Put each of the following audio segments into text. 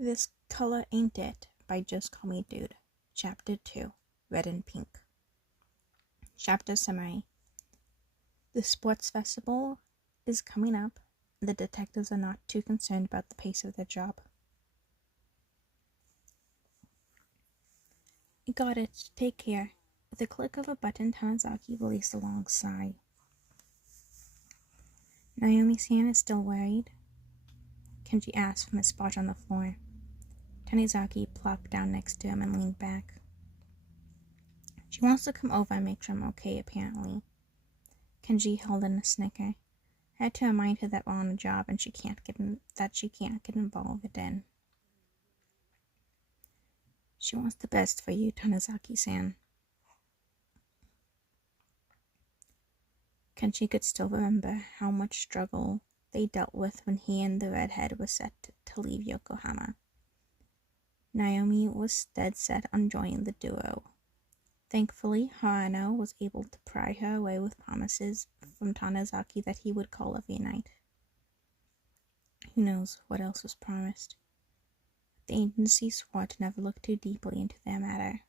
This Color Ain't It by Just Call Me Dude. Chapter 2, Red and Pink. Chapter Summary. The sports festival is coming up, and the detectives are not too concerned about the pace of their job. Got it. Take care. With a click of a button, Tanizaki released a long sigh. Naomi-san is still worried? Kenji asked from his spot on the floor. Tanizaki plopped down next to him and leaned back. She wants to come over and make sure I'm okay, apparently. Kenji held in a snicker. I had to remind her that we're on a job and she can't get involved in. She wants the best for you, Tanizaki-san. Kenji could still remember how much struggle they dealt with when he and the redhead were set to leave Yokohama. Naomi was dead set on joining the duo. Thankfully, Harano was able to pry her away with promises from Tanizaki that he would call every night. Who knows what else was promised? The agency swore to never look too deeply into their matter.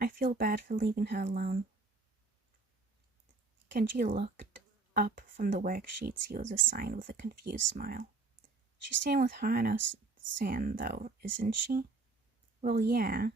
I feel bad for leaving her alone. Kenji looked up from the worksheets he was assigned with a confused smile. She's staying with Harano-san, though, isn't she? Well, yeah.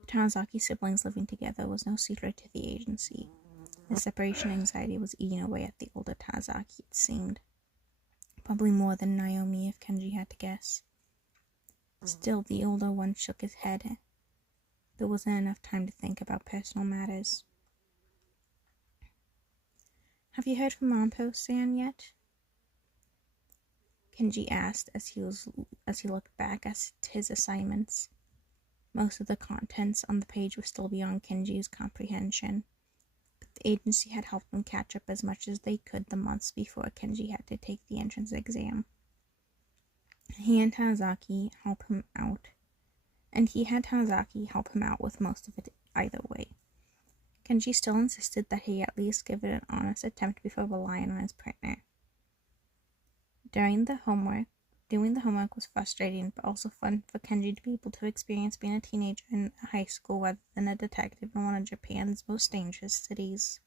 The Tanizaki siblings living together was no secret to the agency. The separation anxiety was eating away at the older Tanizaki, it seemed. Probably more than Naomi, if Kenji had to guess. Still, the older one shook his head. There wasn't enough time to think about personal matters. Have you heard from Rampo-san yet? Kenji asked as he looked back at his assignments. Most of the contents on the page were still beyond Kenji's comprehension, but the agency had helped them catch up as much as they could the months before Kenji had to take the entrance exam. He had Tanizaki help him out with most of it either way. Kenji still insisted that he at least give it an honest attempt before relying on his partner. Doing the homework was frustrating, but also fun for Kenji to be able to experience being a teenager in high school rather than a detective in one of Japan's most dangerous cities.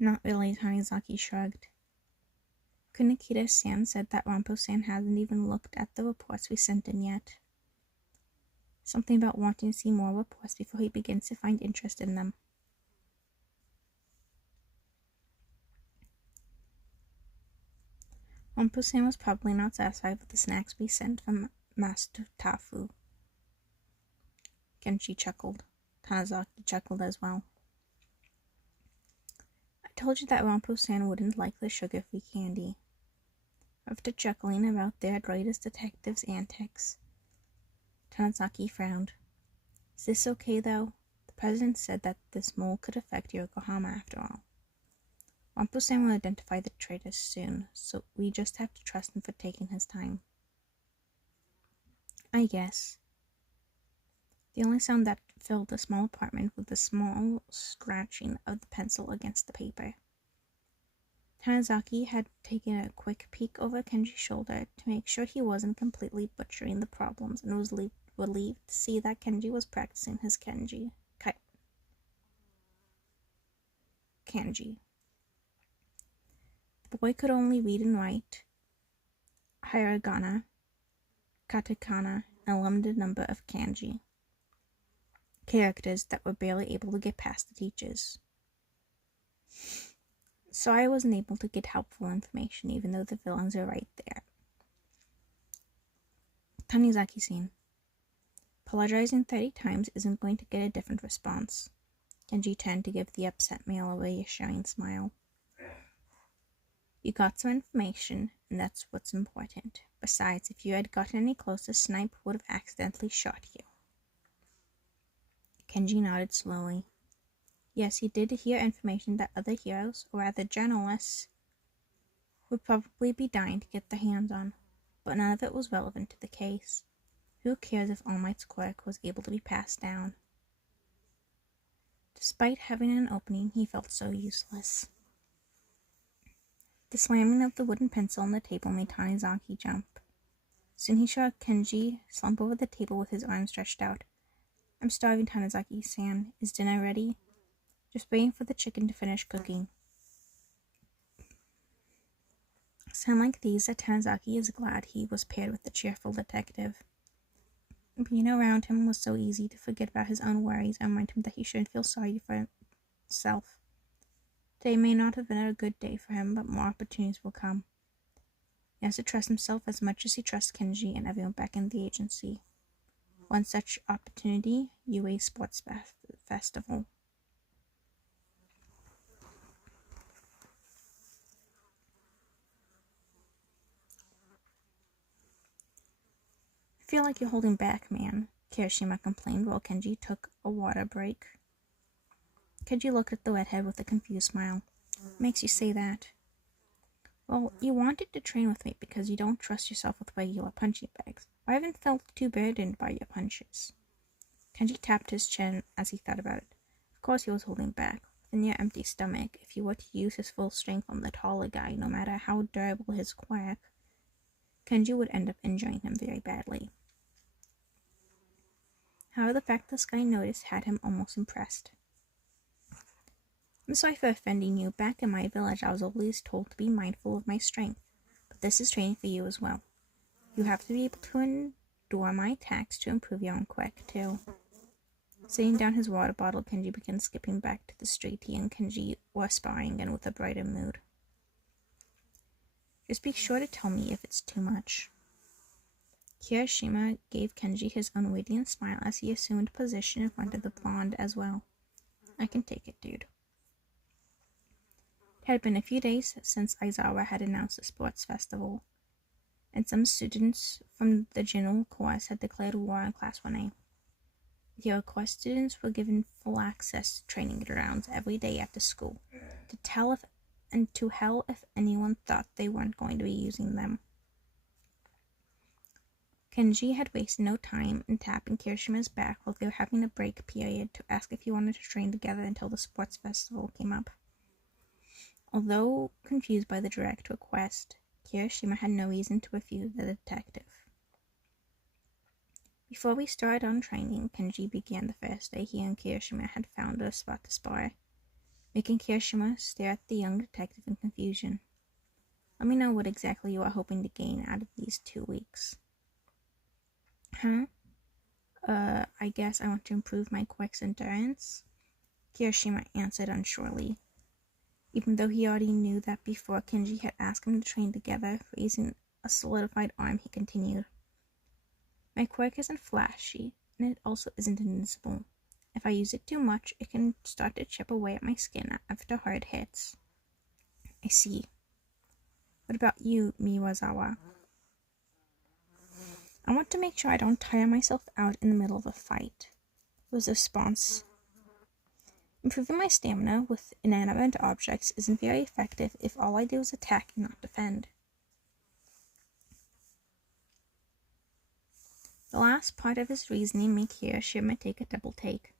Not really, Tanizaki shrugged. Kunikida-san said that Rampo-san hasn't even looked at the reports we sent in yet. Something about wanting to see more reports before he begins to find interest in them. Rampo-san was probably not satisfied with the snacks we sent from Master Tafu. Kenji chuckled. Tanizaki chuckled as well. I told you that Rampo-san wouldn't like the sugar-free candy. After chuckling about their greatest detective's antics, Tanizaki frowned. Is this okay, though? The president said that this mole could affect Yokohama after all. Rampo-san will identify the traitors soon, so we just have to trust him for taking his time. I guess. The only sound that filled the small apartment was the small scratching of the pencil against the paper. Tanizaki had taken a quick peek over Kenji's shoulder to make sure he wasn't completely butchering the problems and was relieved to see that Kenji was practicing his kanji. The boy could only read and write hiragana, katakana, and a limited number of kanji, characters that were barely able to get past the teachers. So I wasn't able to get helpful information even though the villains are right there. Tanizaki-san. Apologizing 30 times isn't going to get a different response. Kenji turned to give the upset male a reassuring smile. You got some information, and that's what's important. Besides, if you had gotten any closer, Snipe would have accidentally shot you. Kenji nodded slowly. Yes, he did hear information that other heroes, or rather journalists, would probably be dying to get their hands on, but none of it was relevant to the case. Who cares if All Might's quirk was able to be passed down? Despite having an opening, he felt so useless. The slamming of the wooden pencil on the table made Tanizaki jump. Soon he saw Kenji slump over the table with his arms stretched out. "I'm starving, Tanizaki-san. Is dinner ready?" "Just waiting for the chicken to finish cooking." Sound like these that Tanizaki is glad he was paired with the cheerful detective. Being around him was so easy to forget about his own worries and remind him that he shouldn't feel sorry for himself. Today may not have been a good day for him, but more opportunities will come. He has to trust himself as much as he trusts Kenji and everyone back in the agency. One such opportunity, UA Sports Festival. "I feel like you're holding back, man," Kirishima complained while Kenji took a water break. Kenji looked at the redhead with a confused smile. "Makes you say that?" "Well, you wanted to train with me because you don't trust yourself with regular punching bags. I haven't felt too burdened by your punches." Kenji tapped his chin as he thought about it. Of course he was holding back. Within your empty stomach, if he were to use his full strength on the taller guy, no matter how durable his quirk, Kenji would end up injuring him very badly. However, the fact this guy noticed had him almost impressed. "I'm sorry for offending you. Back in my village, I was always told to be mindful of my strength, but this is training for you as well. You have to be able to endure my attacks to improve your own quirk, too." Setting down his water bottle, Kenji began skipping back to the street. He and Kenji were sparring and with a brighter mood. "Just be sure to tell me if it's too much." Kirishima gave Kenji his unwavering smile as he assumed position in front of the blonde as well. "I can take it, dude." It had been a few days since Aizawa had announced the sports festival, and some students from the general course had declared war on Class 1A. The other course students were given full access to training grounds every day after school, to hell if anyone thought they weren't going to be using them. Kenji had wasted no time in tapping Kirishima's back while they were having a break period to ask if he wanted to train together until the sports festival came up. Although confused by the direct request, Kirishima had no reason to refuse the detective. Before we started on training, Kenji began the first day he and Kirishima had found a spot to spar, making Kirishima stare at the young detective in confusion. "Let me know what exactly you are hoping to gain out of these 2 weeks." "Huh? I guess I want to improve my quirk's endurance," Kirishima answered unsurely. Even though he already knew that before Kenji had asked him to train together, raising a solidified arm, he continued. "My quirk isn't flashy, and it also isn't invincible. If I use it too much, it can start to chip away at my skin after hard hits." "I see. What about you, Miyazawa?" "I want to make sure I don't tire myself out in the middle of a fight," was the response. "Improving my stamina with inanimate objects isn't very effective if all I do is attack and not defend." The last part of his reasoning made Kirishima take a double take.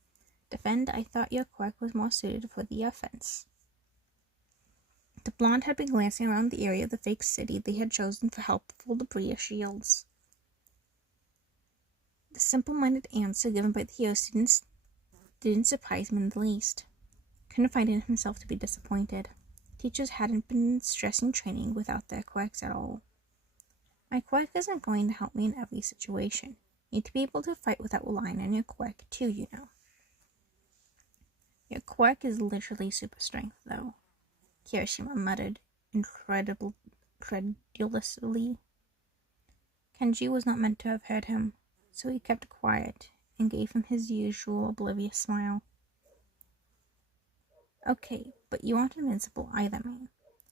"Defend, I thought your quirk was more suited for the offense." The blonde had been glancing around the area of the fake city they had chosen for helpful debris or shields. The simple-minded answer given by the hero students didn't surprise him in the least. Couldn't find it himself to be disappointed. Teachers hadn't been stressing training without their quirks at all. "My quirk isn't going to help me in every situation. You need to be able to fight without relying on your quirk too, you know." "Your quirk is literally super strength, though," Kirishima muttered incredulously. Kenji was not meant to have heard him, so he kept quiet and gave him his usual oblivious smile. "Okay, but you aren't invincible either, man.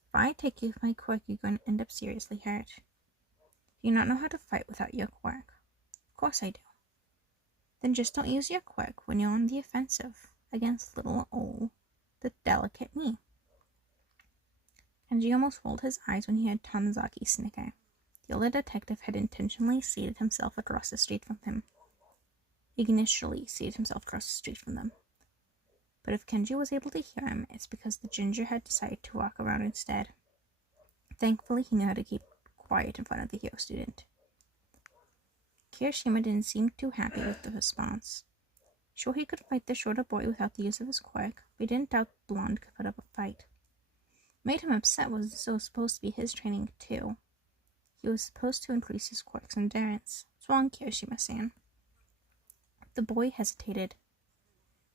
If I take you with my quirk, you're going to end up seriously hurt. Do you not know how to fight without your quirk?" "Of course I do." "Then just don't use your quirk when you're on the offensive against little old the delicate me." Kenji almost rolled his eyes when he heard Tanizaki snicker. The older detective had intentionally seated himself across the street from him. Initially seated himself across the street from them. But if Kenji was able to hear him, it's because the ginger had decided to walk around instead. Thankfully, he knew how to keep quiet in front of the hero student. Kirishima didn't seem too happy with the response. Sure, he could fight the shorter boy without the use of his quirk, but he didn't doubt the blonde could put up a fight. What made him upset was this was supposed to be his training, too. He was supposed to increase his quirk's endurance. What's wrong, Kirishima-san? The boy hesitated.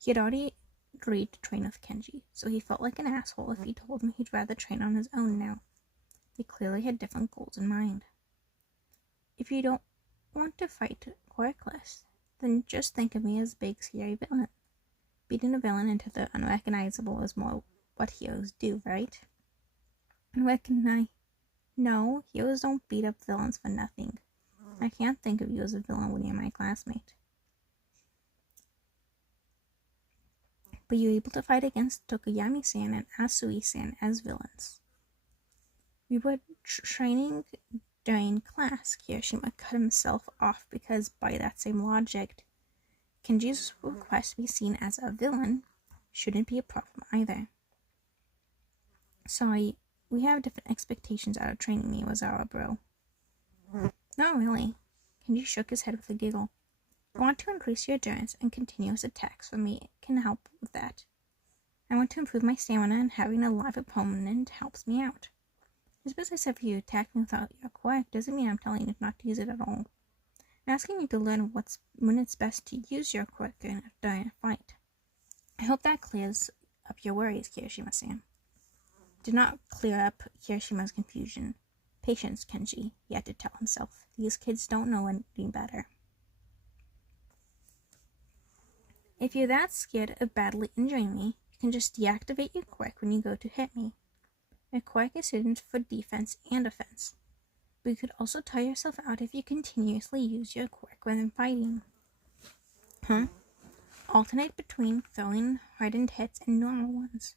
He had already agreed to train with Kenji, so he felt like an asshole if he told him he'd rather train on his own now. They clearly had different goals in mind. If you don't want to fight quirkless, then just think of me as a big, scary villain. Beating a villain into the unrecognizable is more what heroes do, right? No, heroes don't beat up villains for nothing. I can't think of you as a villain when you're my classmate. But you're able to fight against Tokoyami-san and Asui-san as villains. We were training during class. Kirishima cut himself off because, by that same logic, Kenji's request to be seen as a villain shouldn't be a problem either. Sorry, we have different expectations out of training, Miyazawa, bro. Not really. Kenji shook his head with a giggle. I want to increase your endurance, and continuous attacks for me can help with that. I want to improve my stamina, and having a live opponent helps me out. Just because I said if you attack me without your quirk doesn't mean I'm telling you not to use it at all. I'm asking you to learn when it's best to use your quirk during a fight. I hope that clears up your worries, Kirishima-san. Did not clear up Kirishima's confusion. Patience, Kenji, he had to tell himself. These kids don't know anything better. If you're that scared of badly injuring me, you can just deactivate your quirk when you go to hit me. A quirk is suited for defense and offense, but you could also tire yourself out if you continuously use your quirk when fighting. Alternate between throwing hardened hits and normal ones.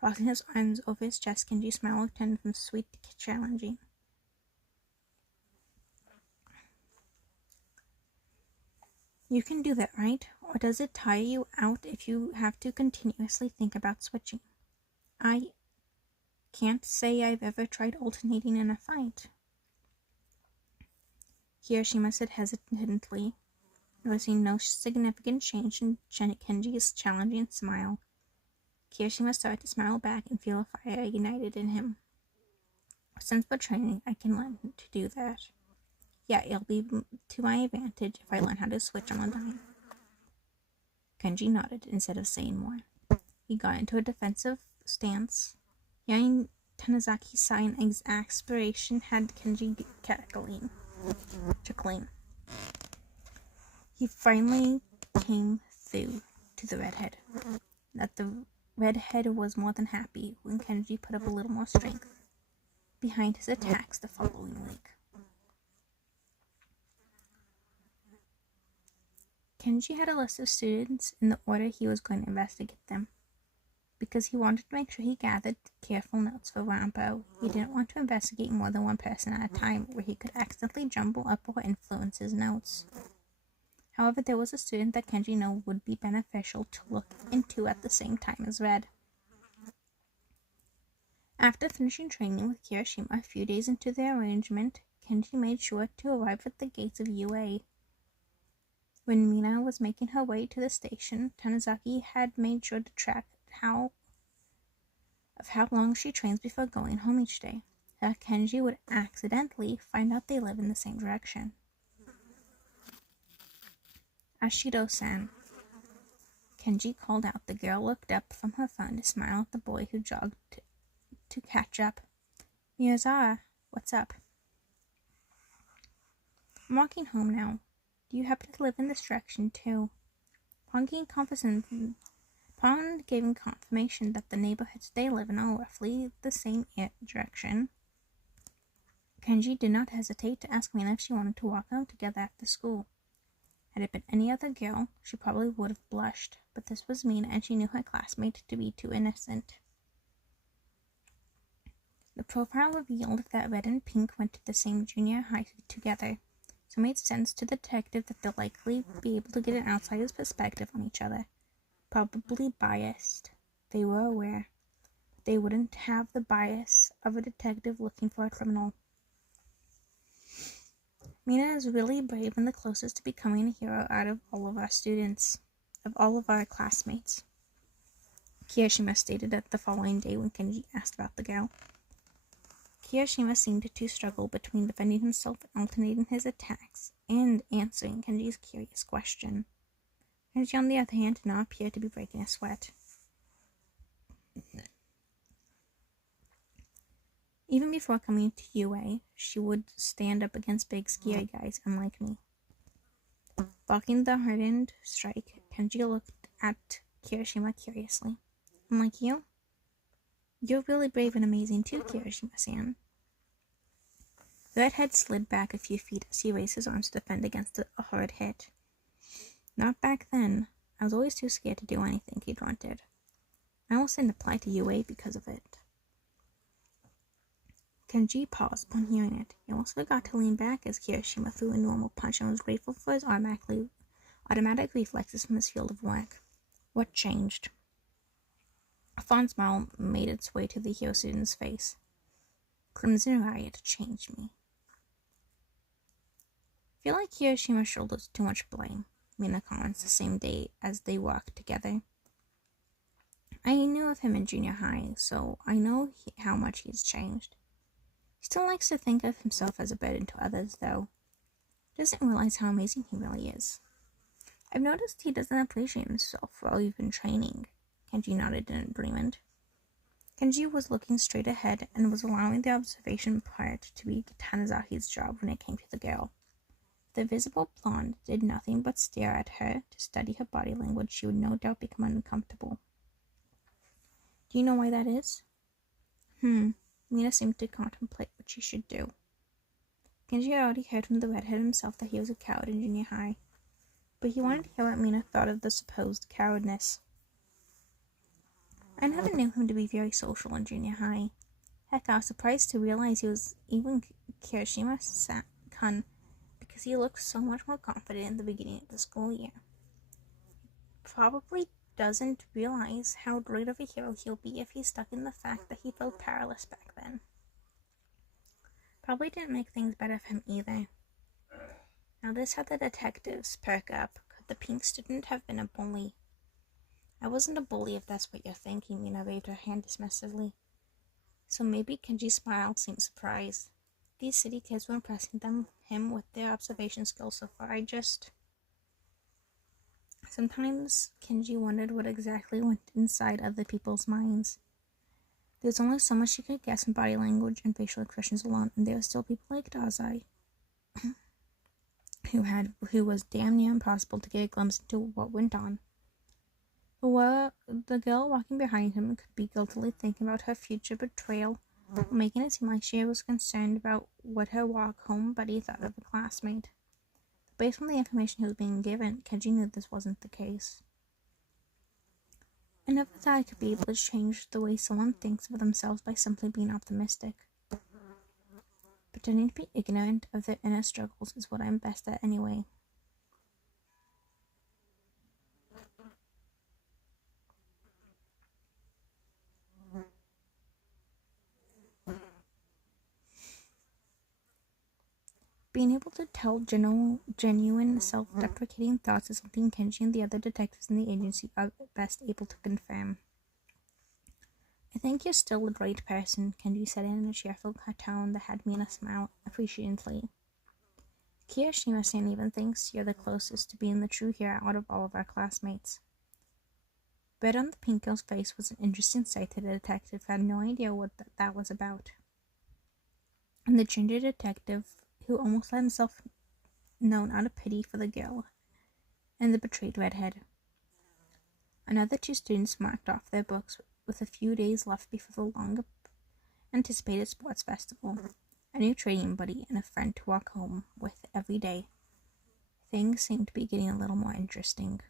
Crossing his arms over his chest, Kenji's smile turned from sweet to challenging. You can do that, right? Or does it tire you out if you have to continuously think about switching? I can't say I've ever tried alternating in a fight. Kirishima said hesitantly, noticing no significant change in Kenji's challenging smile. Kirishima started to smile back and feel a fire ignited in him. Since we're training, I can learn to do that. Yeah, it'll be to my advantage if I learn how to switch on a dime. Kenji nodded instead of saying more. He got into a defensive stance. Hearing Tanizaki sigh in exasperation had Kenji chuckling. He finally came through to the redhead. The redhead was more than happy when Kenji put up a little more strength behind his attacks the following week. Kenji had a list of students in the order he was going to investigate them. Because he wanted to make sure he gathered careful notes for Rampo, he didn't want to investigate more than one person at a time where he could accidentally jumble up or influence his notes. However, there was a student that Kenji knew would be beneficial to look into at the same time as Red. After finishing training with Kirishima a few days into the arrangement, Kenji made sure to arrive at the gates of UA. When Mina was making her way to the station, Tanizaki had made sure to track how long she trains before going home each day, so that Kenji would accidentally find out they live in the same direction. Ashido-san, Kenji called out. The girl looked up from her phone to smile at the boy who jogged to catch up. Miyazawa, what's up? I'm walking home now. Do you happen to live in this direction too? Upon giving confirmation that the neighborhoods they live in are roughly the same direction, Kenji did not hesitate to ask Mina if she wanted to walk home together after school. Had it been any other girl, she probably would have blushed, but this was Mina and she knew her classmate to be too innocent. The profile revealed that Red and Pink went to the same junior high together, so it made sense to the detective that they'll likely be able to get an outsider's perspective on each other. Probably biased. They were aware. they wouldn't have the bias of a detective looking for a criminal. Mina is really brave and the closest to becoming a hero out of all of our students, of all of our classmates, Kirishima stated the following day when Kenji asked about the girl. Kirishima seemed to struggle between defending himself and alternating his attacks and answering Kenji's curious question. Kenji, on the other hand, did not appear to be breaking a sweat. Even before coming to UA, she would stand up against big, scary guys unlike me. Blocking the hardened strike, Kenji looked at Kirishima curiously. Unlike you? You're really brave and amazing too, Kirishima-san. The redhead slid back a few feet as he raised his arms to defend against a hard hit. Not back then. I was always too scared to do anything, he grunted. I almost didn't apply to UA because of it. Kenji paused upon hearing it. He almost forgot to lean back as Kirishima threw a normal punch and was grateful for his automatic reflexes from his field of work. What changed? A fond smile made its way to the hero student's face. Crimson Riot changed me. I feel like Kirishima shoulders too much blame, Mina comments the same day as they walked together. I knew of him in junior high, so I know how much he's changed. He still likes to think of himself as a burden to others, though. He doesn't realize how amazing he really is. I've noticed he doesn't appreciate himself while you've been training. Kenji nodded in agreement. Kenji was looking straight ahead and was allowing the observation part to be Tanizaki's job when it came to the girl. If the visible blonde did nothing but stare at her to study her body language, she would no doubt become uncomfortable. Do you know why that is? Mina seemed to contemplate what she should do. Kenji had already heard from the redhead himself that he was a coward in junior high, but he wanted to hear what Mina thought of the supposed cowardness. I never knew him to be very social in junior high. Heck, I was surprised to realize he was even Kirishima-kun, because he looked so much more confident in the beginning of the school year. Probably doesn't realize how great of a hero he'll be if he's stuck in the fact that he felt powerless back then. Probably didn't make things better for him either. Now this had the detectives perk up. Could the pink student have been a bully? I wasn't a bully if that's what you're thinking, Mina waved her hand dismissively. So maybe Kenji smiled, seemed surprised. These city kids were impressing him with their observation skills so far. Sometimes Kenji wondered what exactly went inside other people's minds. There was only so much he could guess in body language and facial expressions alone, and there were still people like Dazai, who was damn near impossible to get a glimpse into what went on. The girl walking behind him could be guiltily thinking about her future betrayal, making it seem like she was concerned about what her walk-home buddy thought of a classmate. Based on the information he was being given, Kenji knew this wasn't the case. I never thought I could be able to change the way someone thinks of themselves by simply being optimistic. Pretending to be ignorant of their inner struggles is what I'm best at anyway. Being able to tell genuine, self-deprecating thoughts is something Kenji and the other detectives in the agency are best able to confirm. I think you're still a great person, Kenji said in a cheerful tone that had Mina smile appreciatively. Kirishima-san even thinks you're the closest to being the true hero out of all of our classmates. Red on the pink girl's face was an interesting sight to the detective who had no idea what that was about. And the ginger detective who almost let himself known out of pity for the girl and the betrayed redhead. Another two students marked off their books with a few days left before the long-anticipated sports festival. A new training buddy and a friend to walk home with every day. Things seemed to be getting a little more interesting.